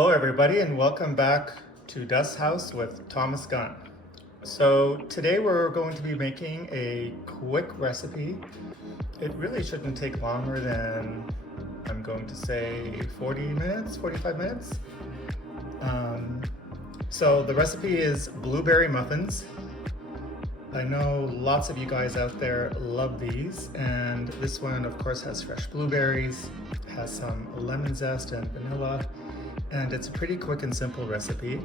Hello everybody and welcome back to Dust's House with Thomas Gunn. So today we're going to be making a quick recipe. It really shouldn't take longer than, I'm going to say 40 minutes, 45 minutes. So the recipe is blueberry muffins. I know lots of you guys out there love these, and this one of course has fresh blueberries, has some lemon zest and vanilla, and it's a pretty quick and simple recipe.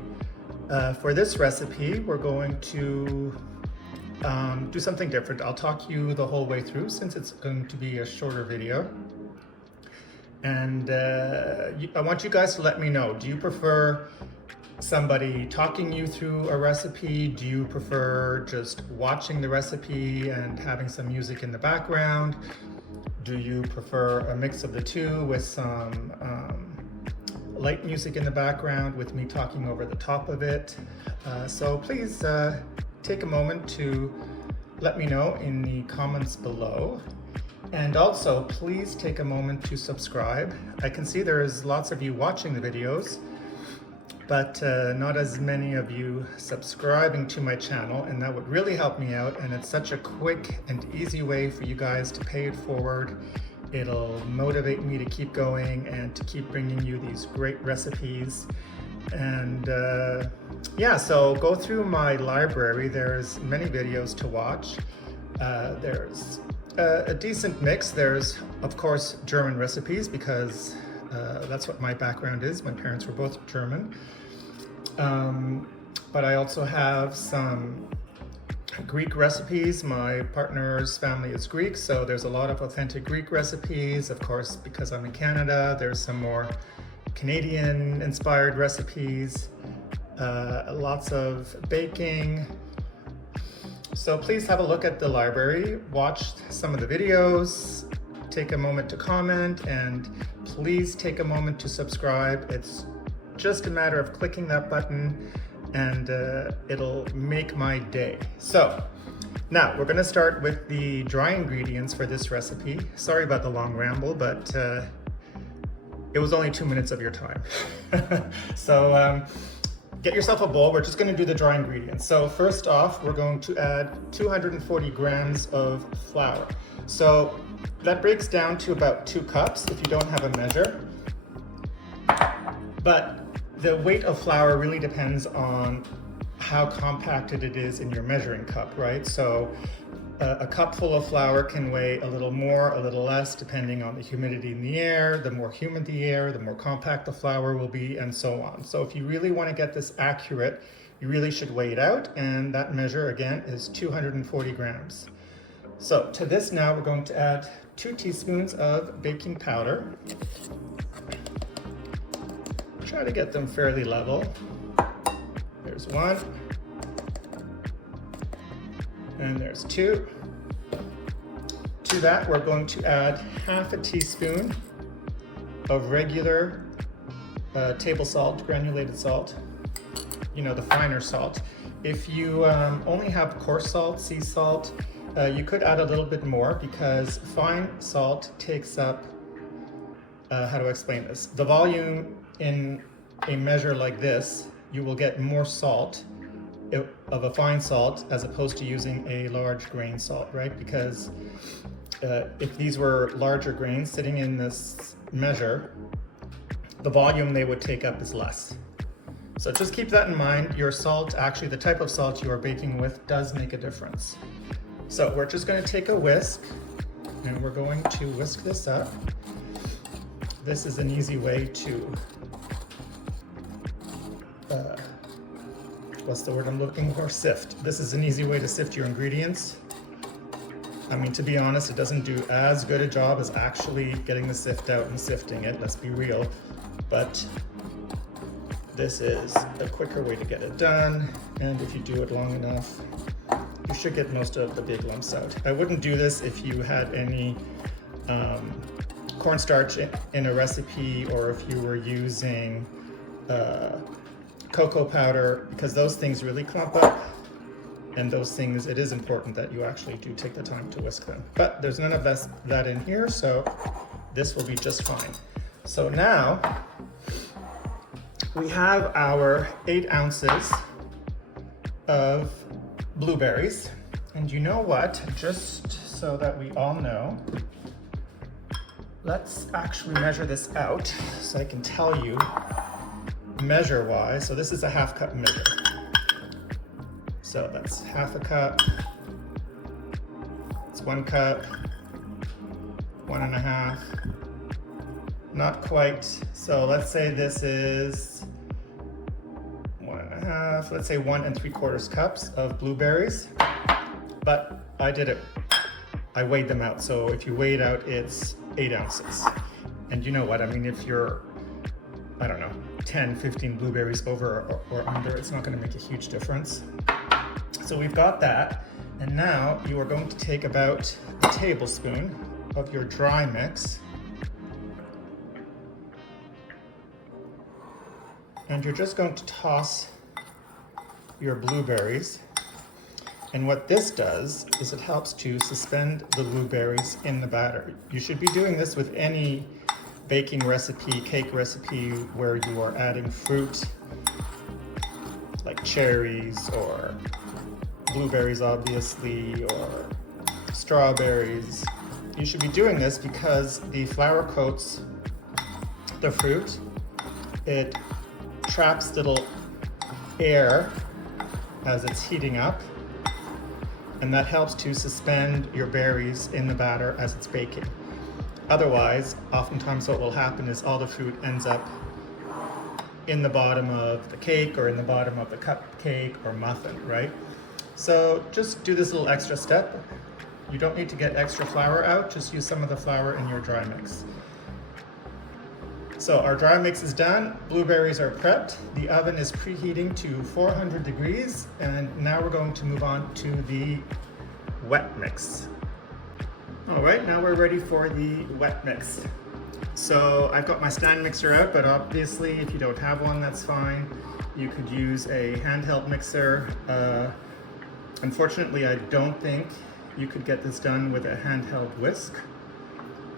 For this recipe, we're going to do something different. I'll talk you the whole way through since it's going to be a shorter video. And I want you guys to let me know, do you prefer somebody talking you through a recipe? Do you prefer just watching the recipe and having some music in the background? Do you prefer a mix of the two with some light music in the background with me talking over the top of it? So please take a moment to let me know in the comments below. And also please take a moment to subscribe. I can see there's lots of you watching the videos, but not as many of you subscribing to my channel, and that would really help me out, and it's such a quick and easy way for you guys to pay it forward. It'll motivate me to keep going and to keep bringing you these great recipes. And yeah, so go through my library. There's many videos to watch. There's a decent mix. There's of course German recipes because that's what my background is. My parents were both German. But I also have some Greek recipes. My partner's family is Greek, so there's a lot of authentic Greek recipes. Of course, because I'm in Canada, there's some more Canadian inspired recipes, lots of baking. So please have a look at the library, watch some of the videos, take a moment to comment, and please take a moment to subscribe. It's just a matter of clicking that button and it'll make my day. So now we're gonna start with the dry ingredients for this recipe. Sorry about the long ramble, but it was only 2 minutes of your time. So get yourself a bowl. We're just gonna do the dry ingredients. So first off, we're going to add 240 grams of flour. So that breaks down to about 2 cups if you don't have a measure. But the weight of flour really depends on how compacted it is in your measuring cup, right? So a cup full of flour can weigh a little more, a little less, depending on the humidity in the air. The more humid the air, the more compact the flour will be, and so on. So if you really want to get this accurate, you really should weigh it out, and that measure again is 240 grams. So to this now we're going to add 2 teaspoons of baking powder. Try to get them fairly level. There's 1, and there's 2. To that we're going to add half a teaspoon of regular table salt, granulated salt, you know, the finer salt. If you only have coarse salt, sea salt, you could add a little bit more because fine salt takes up, how do I explain this? The volume in a measure like this, you will get more salt of a fine salt as opposed to using a large grain salt, right? Because if these were larger grains sitting in this measure, the volume they would take up is less. So just keep that in mind. Your salt, actually the type of salt you are baking with, does make a difference. So we're just going to take a whisk and we're going to whisk this up. This is an easy way to, what's the word I'm looking for? Sift. This is an easy way to sift your ingredients. I mean, to be honest, it doesn't do as good a job as actually getting the sift out and sifting it, let's be real. But this is a quicker way to get it done, and if you do it long enough, you should get most of the big lumps out. I wouldn't do this if you had any cornstarch in a recipe, or if you were using cocoa powder, because those things really clump up, and those things, it is important that you actually do take the time to whisk them. But there's none of that in here, so this will be just fine. So now we have our 8 ounces of blueberries. And you know what, just so that we all know, let's actually measure this out so I can tell you measure-wise. So this is a 1/2 cup measure. So that's 1/2 cup, it's 1 cup, 1 1/2, not quite. So let's say this is 1 1/2, let's say 1 3/4 cups of blueberries. But I did it, I weighed them out. So if you weigh it out, it's 8 ounces. And you know what, I mean, if you're, I don't know, 10, 15 blueberries over or under, it's not gonna make a huge difference. So we've got that. And now you are going to take about a tablespoon of your dry mix. And you're just going to toss your blueberries. And what this does is it helps to suspend the blueberries in the batter. You should be doing this with any baking recipe, cake recipe, where you are adding fruit, like cherries or blueberries, obviously, or strawberries. You should be doing this because the flour coats the fruit. It traps little air as it's heating up, and that helps to suspend your berries in the batter as it's baking. Otherwise, oftentimes what will happen is all the fruit ends up in the bottom of the cake or in the bottom of the cupcake or muffin, right? So just do this little extra step. You don't need to get extra flour out, just use some of the flour in your dry mix. So our dry mix is done, blueberries are prepped, the oven is preheating to 400 degrees, and now we're going to move on to the wet mix. All right, now we're ready for the wet mix. So I've got my stand mixer out, but obviously if you don't have one, that's fine. You could use a handheld mixer. Unfortunately, I don't think you could get this done with a handheld whisk.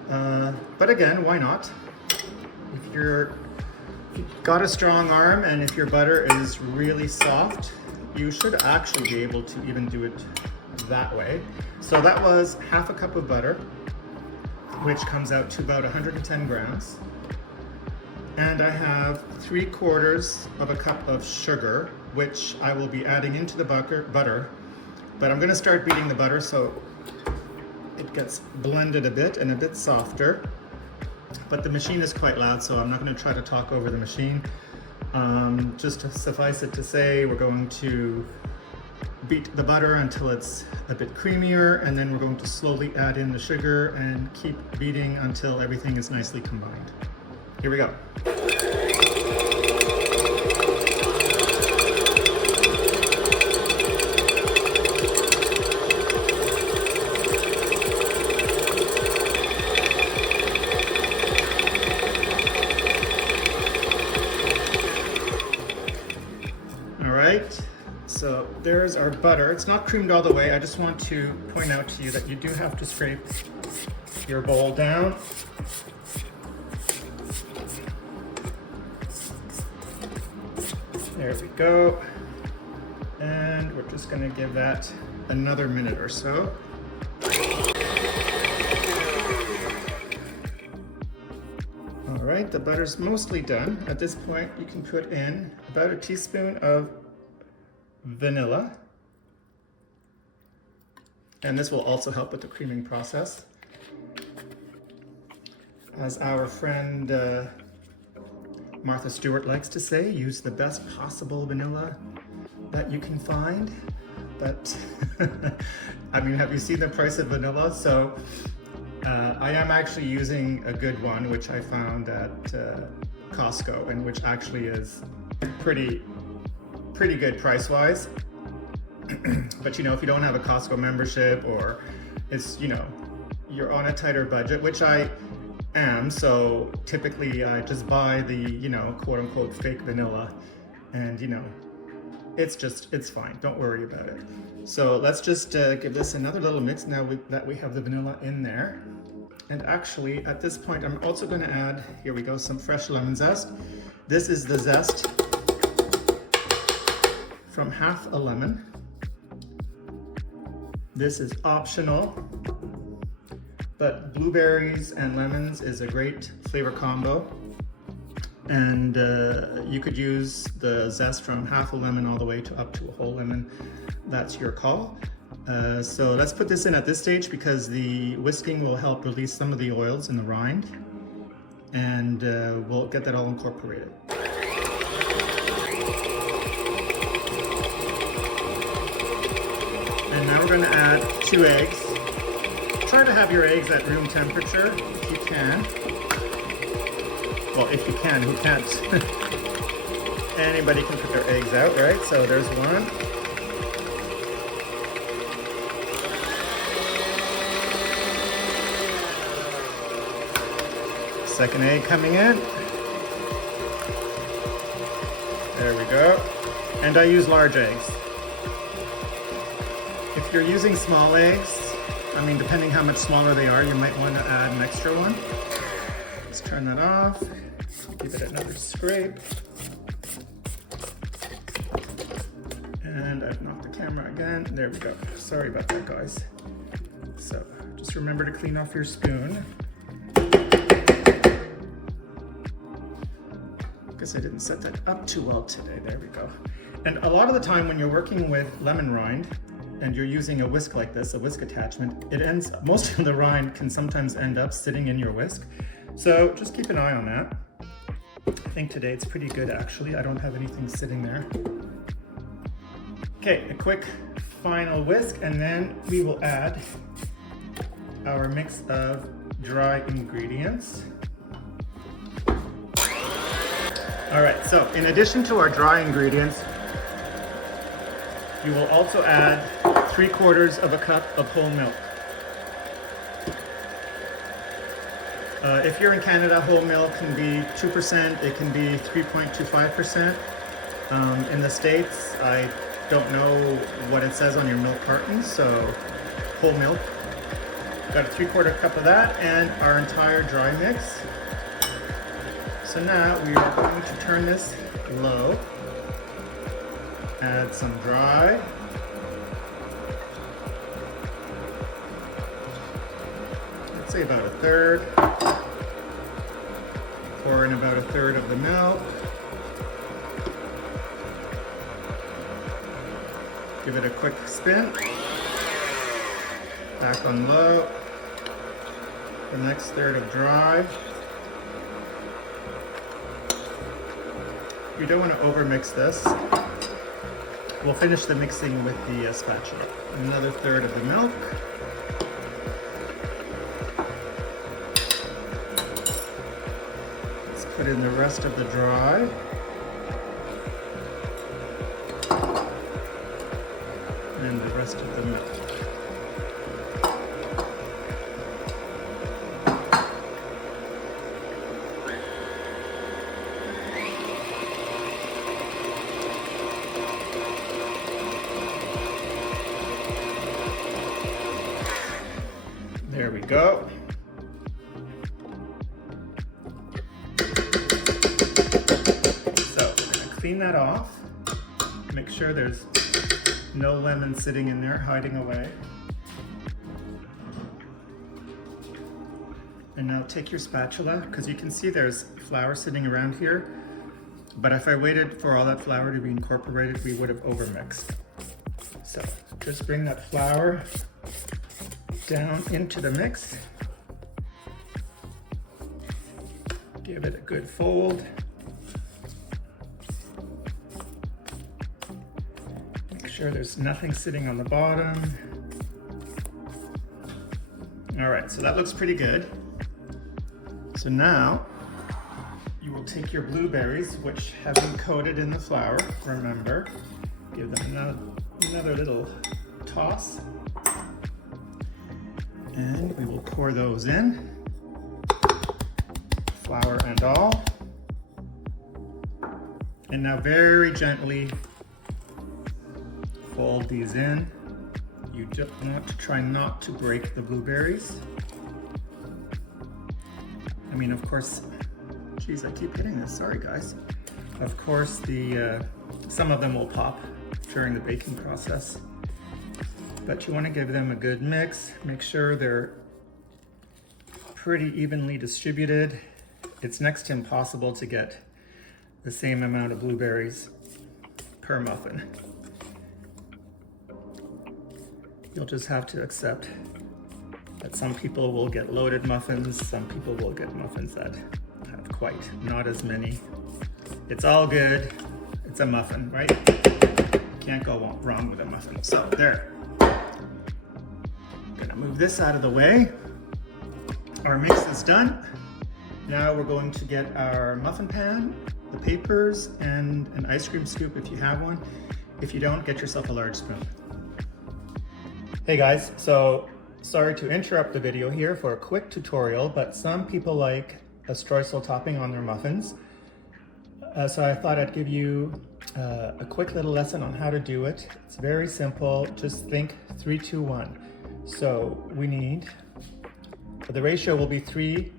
But again, why not? If you've got a strong arm and if your butter is really soft, you should actually be able to even do it that way. So that was 1/2 cup of butter, which comes out to about 110 grams. And I have 3/4 of a cup of sugar, which I will be adding into the butter, but I'm gonna start beating the butter so it gets blended a bit and a bit softer. But the machine is quite loud, so I'm not going to try to talk over the machine. Just to suffice it to say, we're going to beat the butter until it's a bit creamier, and then we're going to slowly add in the sugar and keep beating until everything is nicely combined. Here we go. So there's our butter. It's not creamed all the way. I just want to point out to you that you do have to scrape your bowl down. There we go. And we're just going to give that another minute or so. All right, the butter's mostly done. At this point, you can put in about a teaspoon of vanilla, and this will also help with the creaming process. As our friend Martha Stewart likes to say, use the best possible vanilla that you can find. But I mean, have you seen the price of vanilla? So I am actually using a good one, which I found at Costco, and which actually is pretty good price-wise. But you know, if you don't have a Costco membership, or it's, you know, you're on a tighter budget, which I am, so typically I just buy the, you know, quote-unquote fake vanilla, and you know, it's fine, don't worry about it. So let's just give this another little mix now that we have the vanilla in there. And actually at this point I'm also going to add, here we go, some fresh lemon zest. This is the zest from half a lemon. This is optional, but blueberries and lemons is a great flavor combo. And you could use the zest from half a lemon all the way to up to a whole lemon. That's your call. So let's put this in at this stage because the whisking will help release some of the oils in the rind, and we'll get that all incorporated. And now we're going to add 2 eggs. Try to have your eggs at room temperature if you can. Well, if you can, who can't? Anybody can put their eggs out, right? So there's one. Second egg coming in. There we go. And I use large eggs. If you're using small eggs, I mean, depending how much smaller they are, you might want to add an extra one. Let's turn that off. Give it another scrape. And I've knocked the camera again. There we go. Sorry about that, guys. So just remember to clean off your spoon. Guess I didn't set that up too well today. There we go. And a lot of the time when you're working with lemon rind and you're using a whisk like this, a whisk attachment, most of the rind can sometimes end up sitting in your whisk. So just keep an eye on that. I think today it's pretty good actually. I don't have anything sitting there. Okay, a quick final whisk, and then we will add our mix of dry ingredients. All right, so in addition to our dry ingredients, you will also add 3/4 of a cup of whole milk. If you're in Canada, whole milk can be 2%, it can be 3.25%. In the States, I don't know what it says on your milk carton, so whole milk. Got a 3/4 cup of that and our entire dry mix. So now we are going to turn this low, add some dry. Let's say about 1/3. Pour in about 1/3 of the milk. Give it a quick spin. Back on low. The next 1/3 of dry. You don't want to overmix this. We'll finish the mixing with the spatula. Another 1/3 of the milk. Let's put in the rest of the dry. And the rest of the milk. There we go. So I'm gonna clean that off. Make sure there's no lemon sitting in there hiding away. And now take your spatula, because you can see there's flour sitting around here. But if I waited for all that flour to be incorporated, we would have overmixed. So just bring that flour down into the mix. Give it a good fold. Make sure there's nothing sitting on the bottom. All right, so that looks pretty good. So now you will take your blueberries, which have been coated in the flour, remember, give them another little toss. And we will pour those in, flour and all. And now very gently fold these in. You just want to try not to break the blueberries. I mean, of course, Geez, I keep hitting this, sorry guys. Of course, some of them will pop during the baking process, but you want to give them a good mix. Make sure they're pretty evenly distributed. It's next to impossible to get the same amount of blueberries per muffin. You'll just have to accept that some people will get loaded muffins, some people will get muffins that have quite not as many. It's all good. It's a muffin, right? Can't go wrong with a muffin. So there. Gonna move this out of the way. Our mix is done. Now we're going to get our muffin pan, the papers, and an ice cream scoop if you have one. If you don't, get yourself a large spoon. Hey guys, so sorry to interrupt the video here for a quick tutorial, but some people like a streusel topping on their muffins. So I thought I'd give you a quick little lesson on how to do it. It's very simple. Just think 3, 2, 1. So we need, the ratio will be 3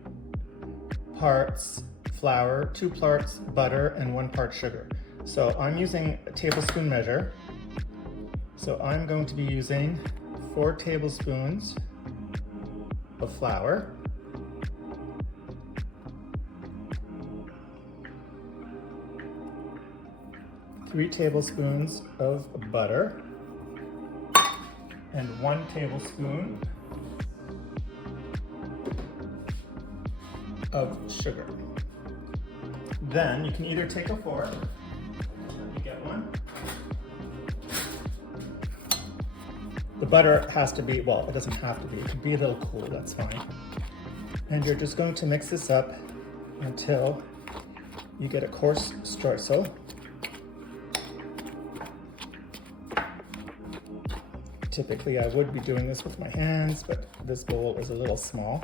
parts flour, 2 parts butter, and 1 part sugar. So I'm using a tablespoon measure. So I'm going to be using 4 tablespoons of flour, 3 tablespoons of butter, and 1 tablespoon of sugar. Then you can either take a fork, let me get one. The butter has to be, well, it doesn't have to be, it can be a little cool, that's fine. And you're just going to mix this up until you get a coarse streusel. Typically I would be doing this with my hands, but this bowl is a little small.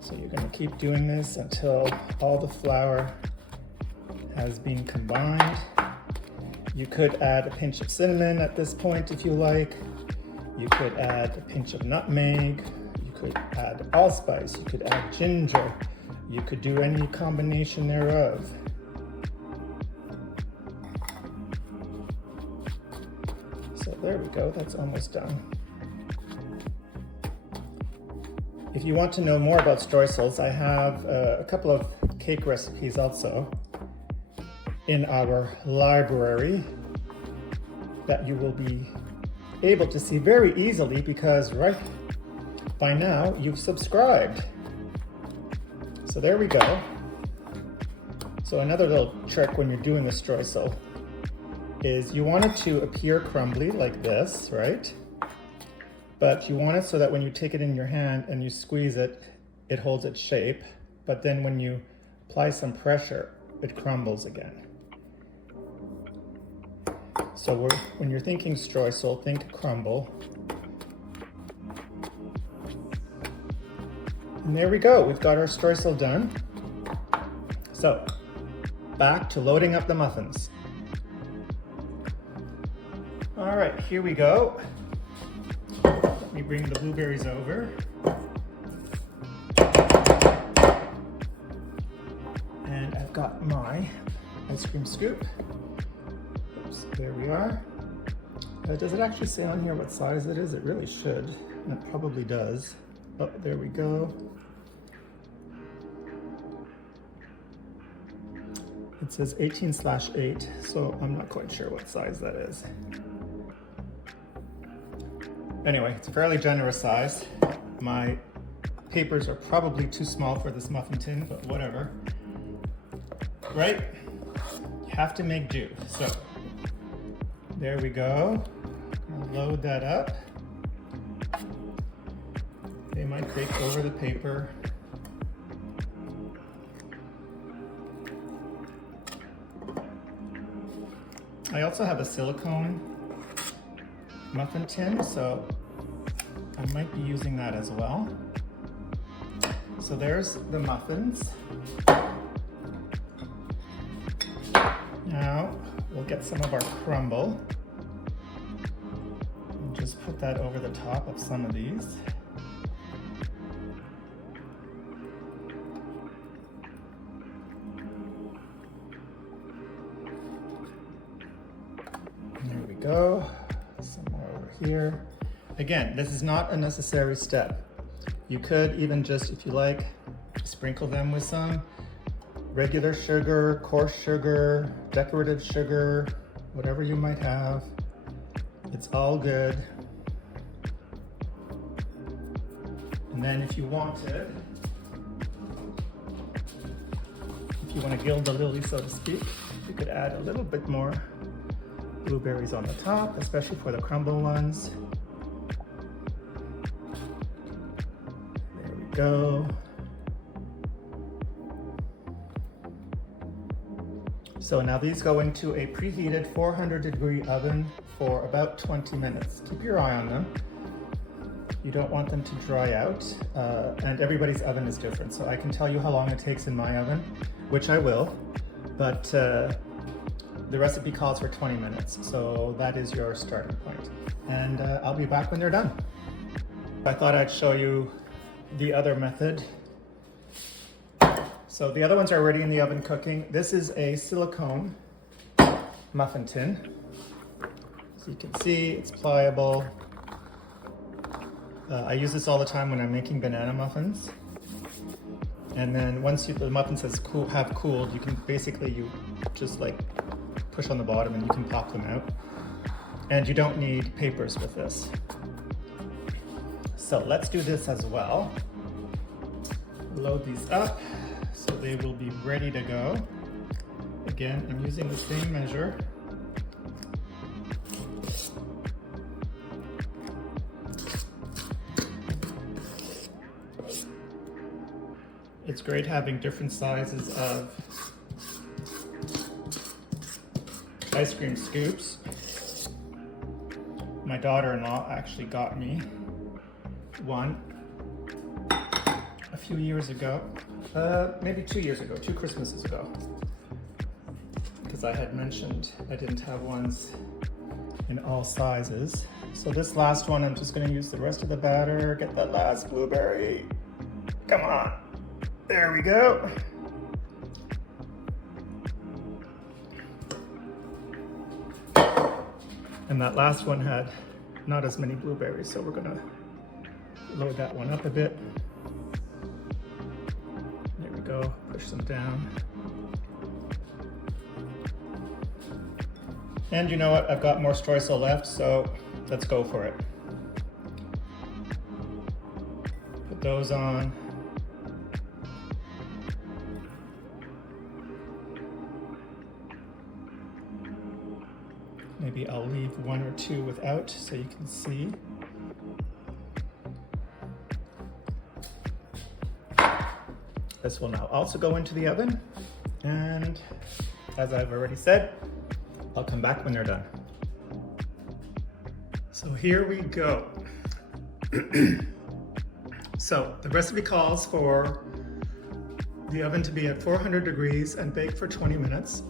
So you're going to keep doing this until all the flour has been combined. You could add a pinch of cinnamon at this point if you like. You could add a pinch of nutmeg. You could add allspice. You could add ginger. You could do any combination thereof. So there we go, that's almost done. If you want to know more about streusels, I have a couple of cake recipes also in our library that you will be able to see very easily because right by now you've subscribed. So there we go. So another little trick when you're doing the streusel is you want it to appear crumbly like this, right? But you want it so that when you take it in your hand and you squeeze it, it holds its shape. But then when you apply some pressure, it crumbles again. So when you're thinking streusel, think crumble. And there we go, we've got our streusel done. So, back to loading up the muffins. All right, here we go. Let me bring the blueberries over. And I've got my ice cream scoop. Oops, there we are. Does it actually say on here what size it is? It really should, and it probably does. Oh, there we go. It says 18/8, so I'm not quite sure what size that is. Anyway, it's a fairly generous size. My papers are probably too small for this muffin tin, but whatever. Right? You have to make do. So, there we go. I'll load that up. They might bake over the paper. I also have a silicone muffin tin, so I might be using that as well. So there's the muffins. Now we'll get some of our crumble and just put that over the top of some of these. go. Some more over here. Again, this is not a necessary step. You could even just, if you like, sprinkle them with some regular sugar, coarse sugar, decorative sugar, whatever you might have. It's all good. And then if you wanted, if you want to gild the lily, so to speak, you could add a little bit more blueberries on the top, especially for the crumble ones. There we go. So now these go into a preheated 400-degree oven for about 20 minutes. Keep your eye on them. You don't want them to dry out, and everybody's oven is different. So I can tell you how long it takes in my oven, which I will, but the recipe calls for 20 minutes. So that is your starting point. And I'll be back when they're done. I thought I'd show you the other method. So the other ones are already in the oven cooking. This is a silicone muffin tin. So you can see it's pliable. I use this all the time when I'm making banana muffins. And then once the muffins have cooled, you can basically, you just like push on the bottom and you can pop them out. And you don't need papers with this. So let's do this as well. Load these up so they will be ready to go. Again, I'm using the same measure. It's great having different sizes of ice cream scoops. My daughter-in-law actually got me one a few years ago, maybe 2 years ago, 2 Christmases ago, because I had mentioned I didn't have ones in all sizes. So this last one, I'm just going to use the rest of the batter, get that last blueberry. Come on. There we go. And that last one had not as many blueberries, so we're gonna load that one up a bit. There we go, push them down. And you know what, I've got more Streusel left, so let's go for it. Put those on. Maybe I'll leave 1 or 2 without so you can see. This will now also go into the oven, and as I've already said, I'll come back when they're done. So here we go. So the recipe calls for the oven to be at 400 degrees and bake for 20 minutes.